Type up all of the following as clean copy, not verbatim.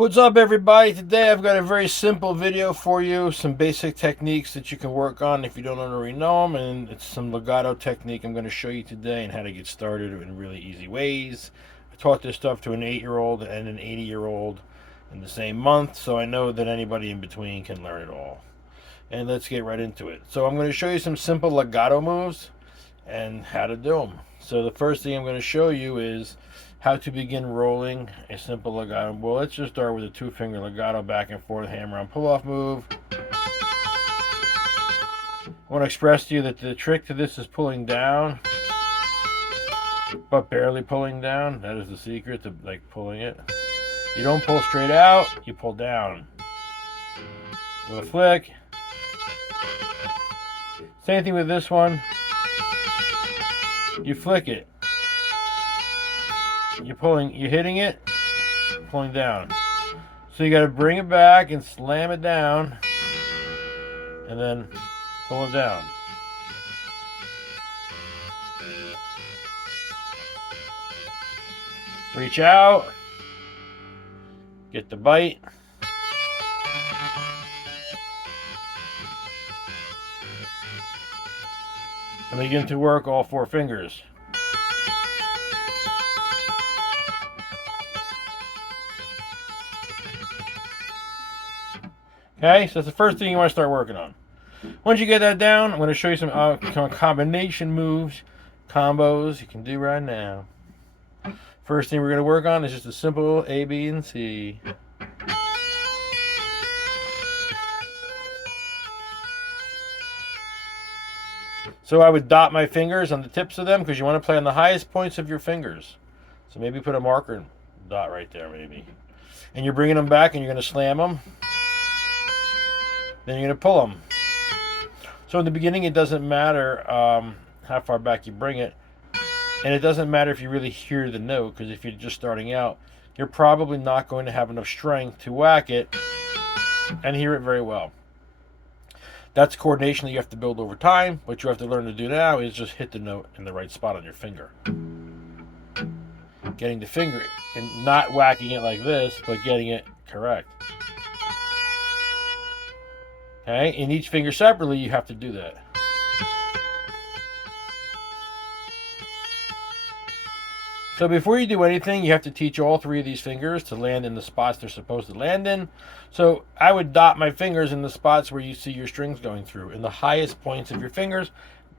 What's up, everybody? Today I've got a very simple video for you, some basic techniques that you can work on if you don't already know them, and it's some legato technique I'm going to show you today and how to get started in really easy ways. I taught this stuff to an 8-year-old and an 80-year-old in the same month, so I know that anybody in between can learn it all. And let's get right into it. So I'm going to show you some simple legato moves and how to do them. So the first thing I'm going to show you is how to begin rolling a simple legato. Well, let's just start with a 2-finger legato back and forth hammer on pull-off move. I want to express to you that the trick to this is pulling down, but barely pulling down. That is the secret to pulling it. You don't pull straight out, you pull down. With a flick. Same thing with this one. You flick it. You're hitting it, pulling down. So you got to bring it back and slam it down, and then pull it down. Reach out, get the bite. And begin to work all 4 fingers. Okay, so that's the first thing you want to start working on. Once you get that down, I'm going to show you some combination moves, combos you can do right now. First thing we're going to work on is just a simple A, B, and C. So I would dot my fingers on the tips of them because you want to play on the highest points of your fingers. So maybe put a marker and dot right there maybe. And you're bringing them back and you're going to slam them. Then you're going to pull them. So in the beginning it doesn't matter how far back you bring it. And it doesn't matter if you really hear the note, because if you're just starting out, you're probably not going to have enough strength to whack it and hear it very well. That's coordination that you have to build over time. What you have to learn to do now is just hit the note in the right spot on your finger. Getting the finger and not whacking it like this, but getting it correct. Okay, in each finger separately, you have to do that. So before you do anything, you have to teach all 3 of these fingers to land in the spots they're supposed to land in. So I would dot my fingers in the spots where you see your strings going through, in the highest points of your fingers,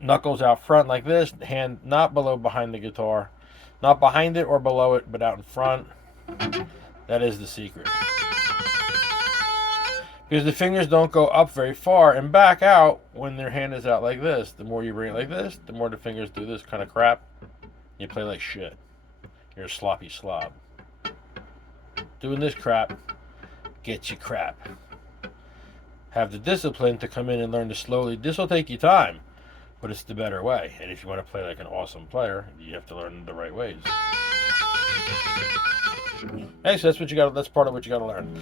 knuckles out front like this, hand not behind the guitar, not behind it or below it, but out in front. That is the secret. Because the fingers don't go up very far and back out when their hand is out like this. The more you bring it like this, the more the fingers do this kind of crap. You play like shit. You're a sloppy slob. Doing this crap gets you crap. Have the discipline to come in and learn to slowly. This will take you time, but it's the better way. And if you want to play like an awesome player, you have to learn the right ways. Okay, so that's part of what you got to learn.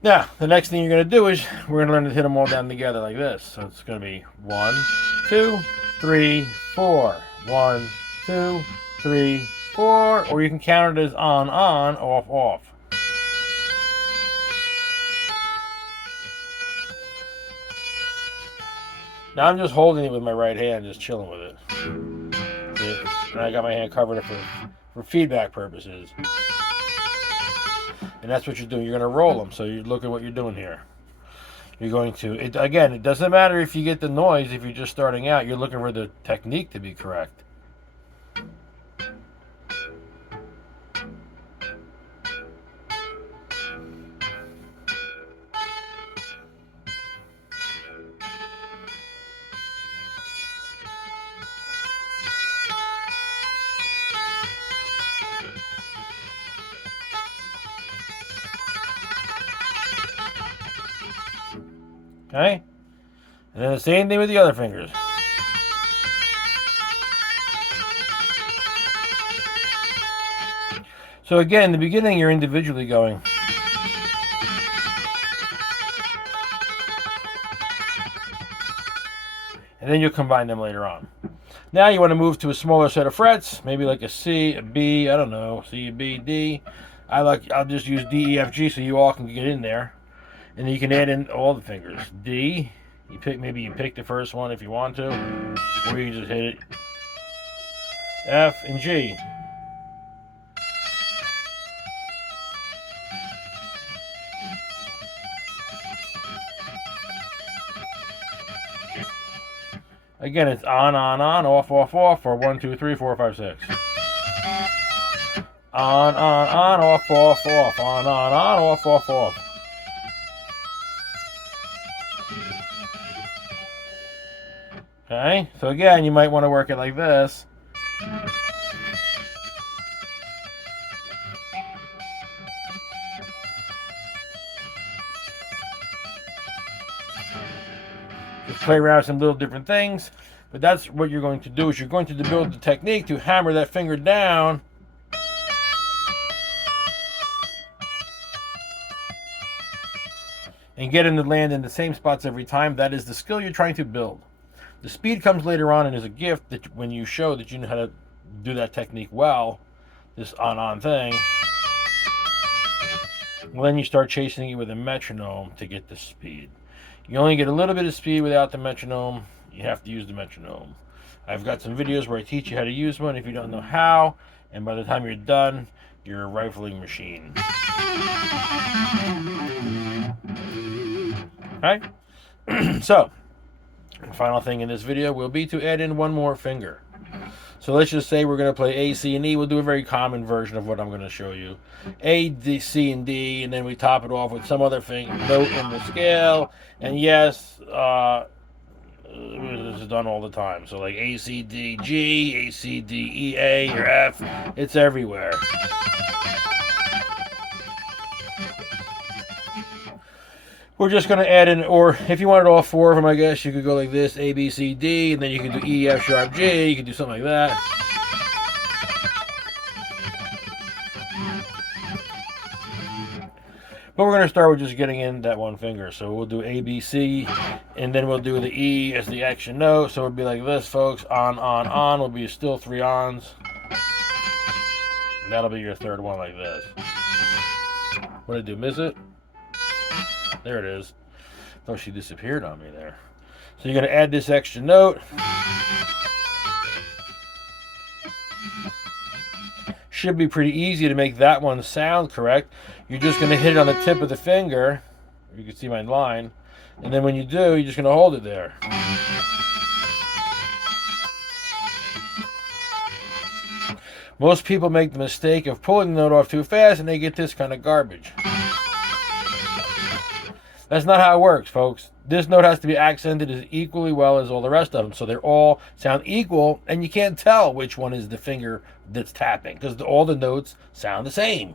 Now, the next thing you're going to do is we're going to learn to hit them all down together like this. So it's going to be 1, 2, 3, 4. 1, 2, 3, 4. Or you can count it as on, off, off. Now I'm just holding it with my right hand, just chilling with it. And I got my hand covered up for feedback purposes. And that's what you're doing. You're going to roll them. So you look at what you're doing here. You're going to, again, it doesn't matter if you get the noise. If you're just starting out, you're looking for the technique to be correct. Okay? And then the same thing with the other fingers. So again, in the beginning, you're individually going. And then you'll combine them later on. Now you want to move to a smaller set of frets, maybe like a C, a B, I don't know, C, a B, D. I'll just use D, E, F, G so you all can get in there. And then you can add in all the fingers. D, maybe you pick the first one if you want to, or you can just hit it. F and G. Again, it's on, off, off, or 1, 2, 3, 4, 5, 6. On, off, off, on, off, off. Okay, so again, you might want to work it like this. Just play around with some little different things. But that's what you're going to do, is you're going to build the technique to hammer that finger down. And get him to land in the same spots every time. That is the skill you're trying to build. The speed comes later on and is a gift that when you show that you know how to do that technique well, this on thing, well, then you start chasing it with a metronome to get the speed. You only get a little bit of speed without the metronome. You have to use the metronome. I've got some videos where I teach you how to use one if you don't know how, and by the time you're done, you're a rifling machine. Right? So, the final thing in this video will be to add in one more finger. So let's just say we're going to play A, C, and E. We'll do a very common version of what I'm going to show you. A, D, C, and D, and then we top it off with some other note in the scale. And yes, this is done all the time. So like A, C, D, G, A, C, D, E, A, or F. It's everywhere. We're just going to add in, or if you wanted all four of them, I guess you could go like this, A, B, C, D, and then you can do E, F, sharp, G. You can do something like that. But we're going to start with just getting in that one finger. So we'll do A, B, C, and then we'll do the E as the action note. So it'll be like this, folks. On will be still 3 ons. And that'll be your third one like this. What did I do, miss it? There it is. Oh, she disappeared on me there. So you're going to add this extra note. Should be pretty easy to make that one sound correct. You're just going to hit it on the tip of the finger. You can see my line. And then when you do, you're just going to hold it there. Most people make the mistake of pulling the note off too fast and they get this kind of garbage. That's not how it works, folks. This note has to be accented as equally well as all the rest of them, so they all sound equal, and you can't tell which one is the finger that's tapping, because all the notes sound the same.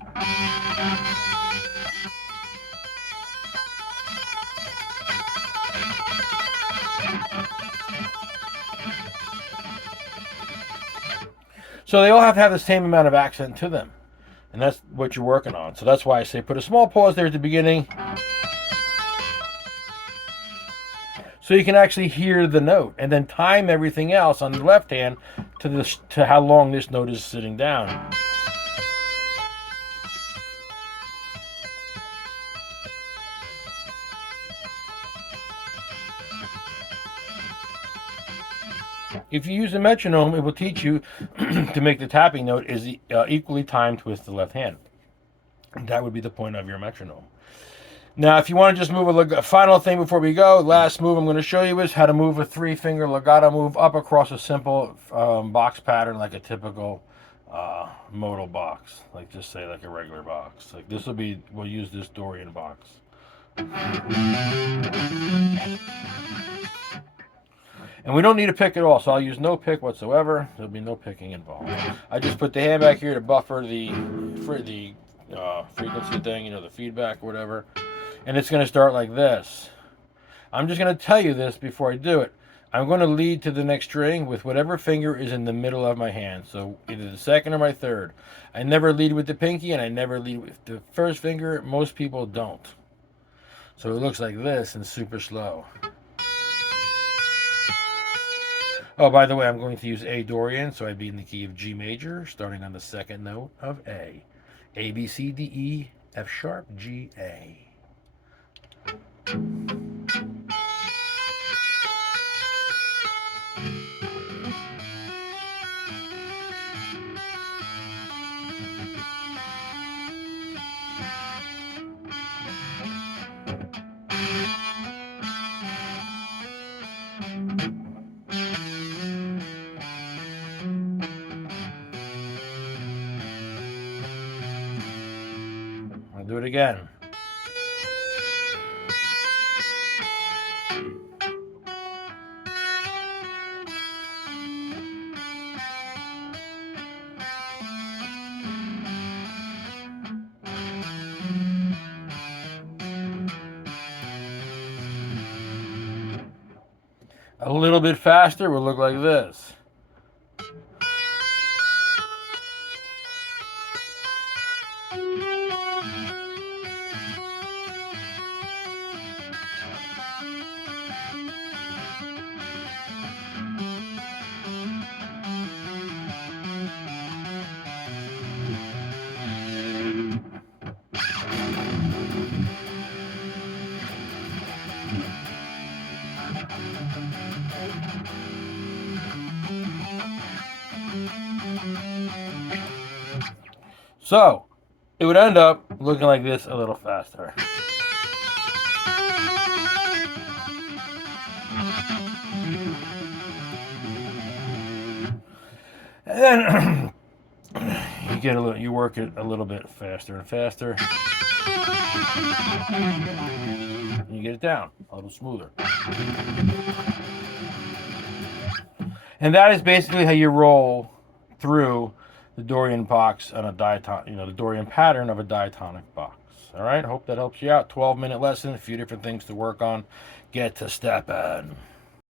So they all have to have the same amount of accent to them, and that's what you're working on. So that's why I say put a small pause there at the beginning, so you can actually hear the note, and then time everything else on the left hand to how long this note is sitting down. If you use a metronome, it will teach you to make the tapping note is equally timed with the left hand. That would be the point of your metronome. Now, if you want to just move a final thing before we go, last move I'm going to show you is how to move a 3-finger legato move up across a simple box pattern, like a typical modal box, like just say like a regular box. Like this will be, we'll use this Dorian box. And we don't need a pick at all, so I'll use no pick whatsoever. There'll be no picking involved. I just put the hand back here to buffer the frequency thing, you know, the feedback or whatever. And it's going to start like this. I'm just going to tell you this before I do it. I'm going to lead to the next string with whatever finger is in the middle of my hand. So either the second or my third. I never lead with the pinky and I never lead with the first finger. Most people don't. So it looks like this and super slow. Oh, by the way, I'm going to use A Dorian, so I'd be in the key of G major, starting on the second note of A. A, B, C, D, E, F sharp, G, A. I'll do it again. A little bit faster will look like this. So, it would end up looking like this a little faster. And then you work it a little bit faster and faster. And you get it down a little smoother. And that is basically how you roll through the Dorian box on a diatonic, the Dorian pattern of a diatonic box. All right, hope that helps you out. 12-minute lesson, a few different things to work on. Get to stepping.